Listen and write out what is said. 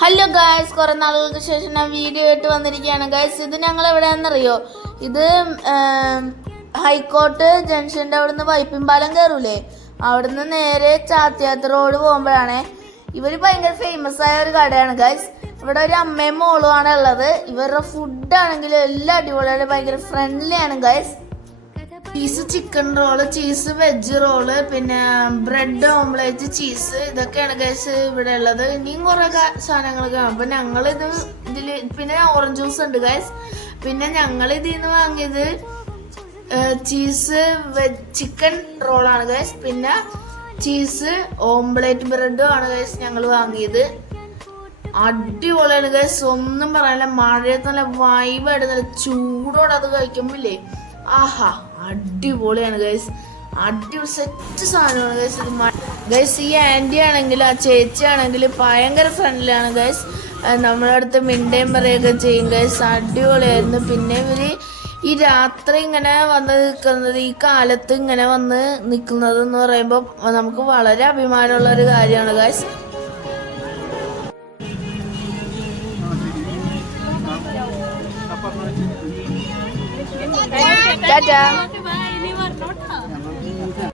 Hello guys, കുറെ നാളുകൾക്ക് ശേഷം ഞാൻ വീഡിയോ ആയിട്ട് വന്നിരിക്കുകയാണ് ഗായ്സ്. ഇത് ഞങ്ങൾ എവിടെയാണെന്നറിയോ? ഇത് ഹൈക്കോർട്ട് ജംഗ്ഷൻ്റെ അവിടുന്ന് വൈപ്പിൻപാലം കയറൂലേ, അവിടുന്ന് നേരെ ചാത്തിയാത്ത് റോഡ് പോകുമ്പോഴാണ്. ഇവർ ഭയങ്കര ഫേമസ് ആയ ഒരു കടയാണ് ഗായ്സ്. ഇവിടെ ഒരു അമ്മയും മോളും ആണ് ഉള്ളത്. ഇവരുടെ ഫുഡാണെങ്കിലും എല്ലാം അടിപൊളിയാണ്, ഭയങ്കര ഫ്രണ്ട്ലി ആണ് guys. Cheese chicken roll, cheese veg roll, പിന്നെ ബ്രെഡ് ഓംലേറ്റ്, ചീസ്, ഇതൊക്കെയാണ് ഗൈസ് ഇവിടെ ഉള്ളത്. ഇനിയും കുറെ സാധനങ്ങൾ കാണും. അപ്പൊ ഇതില് പിന്നെ ഓറഞ്ച് ജ്യൂസ് ഉണ്ട് ഗൈസ്. പിന്നെ ഞങ്ങൾ ഇതിൽ നിന്ന് വാങ്ങിയത് ചീസ് ചിക്കൻ റോളാണ് ഗൈസ്. പിന്നെ ചീസ് ഓംലേറ്റ് ബ്രെഡും ആണ് ഗൈസ് ഞങ്ങൾ വാങ്ങിയത്. അടിപൊളിയാണ് ഗൈസ്, ഒന്നും പറയാനില്ല. മഴയത്ത് നല്ല വൈബായിട്ട് നല്ല ചൂടോടെ അത് കഴിക്കുമ്പോഴേ ആഹാ അടിപൊളിയാണ് ഗൈസ്. അടിപൊളി സെറ്റ് സാധനമാണ് ഗൈസ്. ഗൈസ് ഈ ആൻറ്റി ആണെങ്കിൽ ആ ചേച്ചി ആണെങ്കിൽ ഭയങ്കര ഫ്രണ്ട്ലി ആണ് ഗൈസ്. നമ്മളെ അടുത്ത് മിണ്ടയും പറയുകയൊക്കെ ചെയ്യും ഗൈസ്. അടിപൊളിയായിരുന്നു. പിന്നെ ഇവര് ഈ രാത്രി ഇങ്ങനെ വന്ന് നിൽക്കുന്നത്, ഈ കാലത്ത് ഇങ്ങനെ വന്ന് നിൽക്കുന്നത് എന്ന് പറയുമ്പോൾ നമുക്ക് വളരെ അഭിമാനമുള്ള ഒരു കാര്യമാണ് ഗൈസ്. ടാറ്റാ.